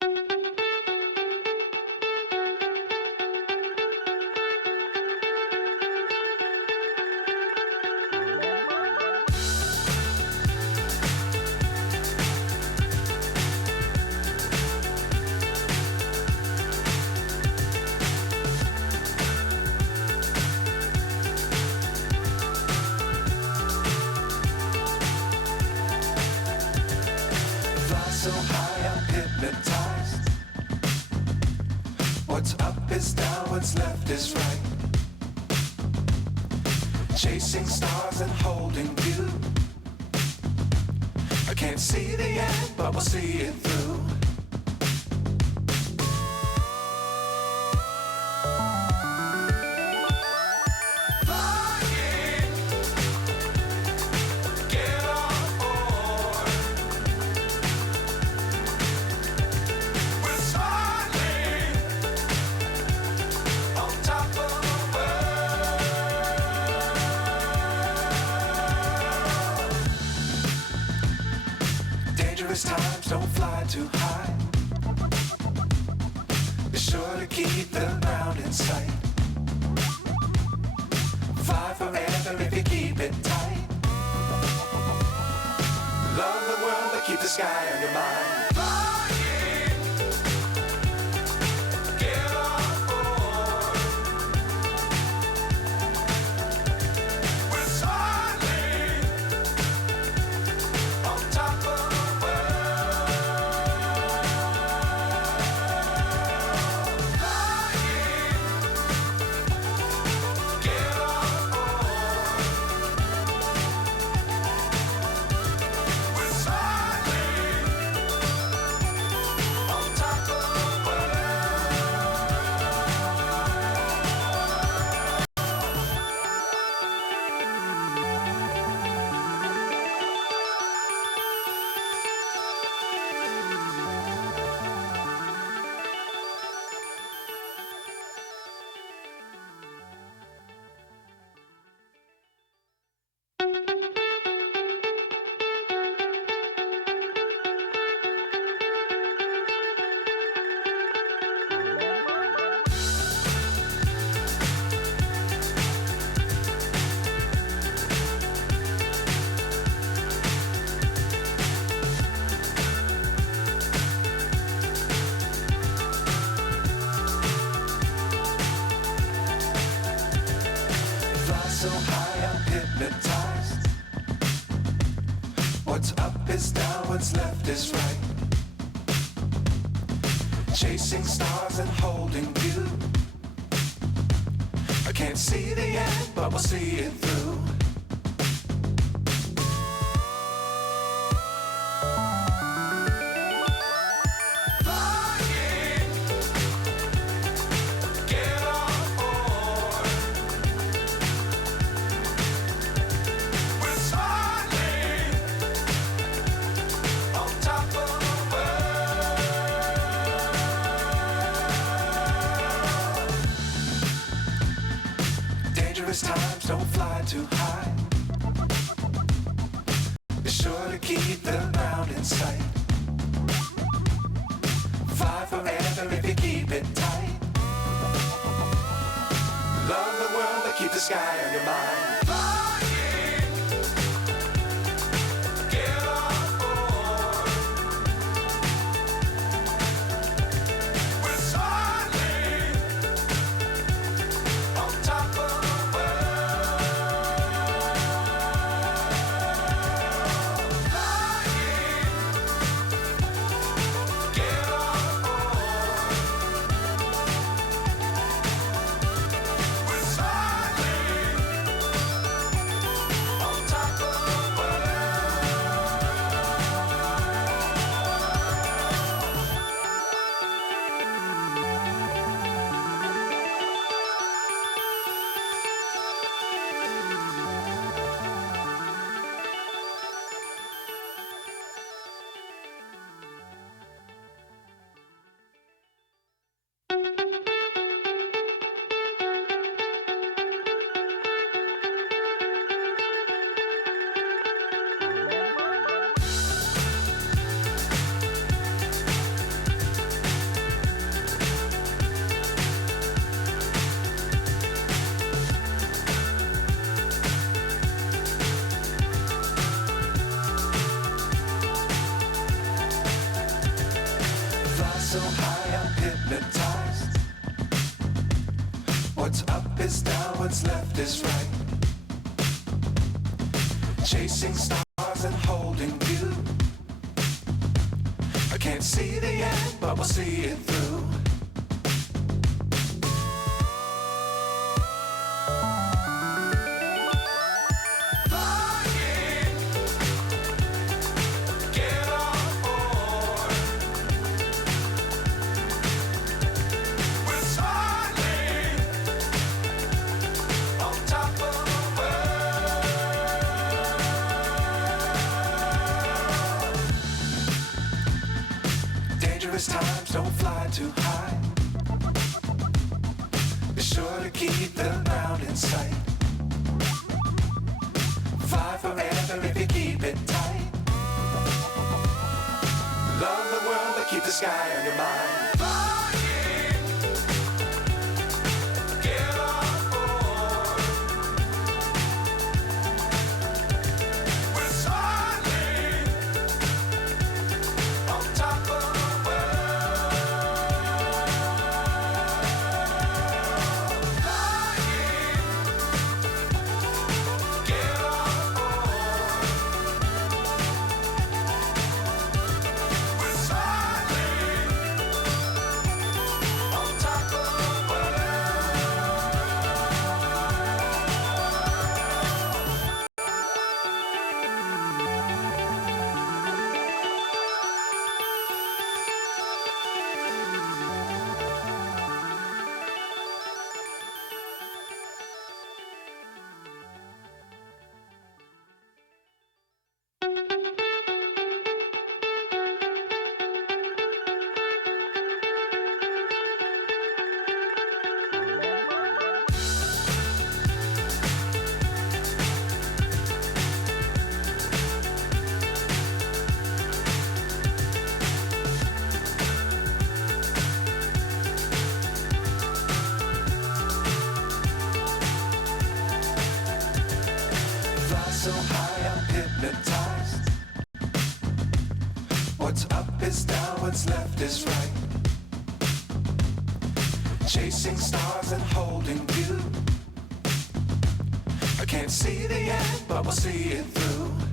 Fly so high, I'm hypnotized. What's up is down, what's left is right. Chasing stars and holding you. I can't see the end, but we'll see it through. Dangerous times, don't fly too high. Be sure to keep the ground in sight. Fly forever if you keep it tight. Love the world, but keep the sky on your mind. So high, I'm hypnotized. What's up is down, what's left is right. Chasing stars and holding you. I can't see the end, but we'll see it through. Dangerous times, don't fly too high. Be sure to keep the ground in sight. Fly forever if you keep it tight. Love the world, but keep the sky on your mind. so high I'm hypnotized. What's up is down, what's left is right. Chasing stars and holding you. I can't see the end, but we'll see it through. Times don't fly too high. Be sure to keep the ground in sight. Fly forever if you keep it tight. Love the world but keep the sky on your mind. So high I'm hypnotized. What's up is down, what's left is right. Chasing stars and holding you. I can't see the end, but we'll see it through.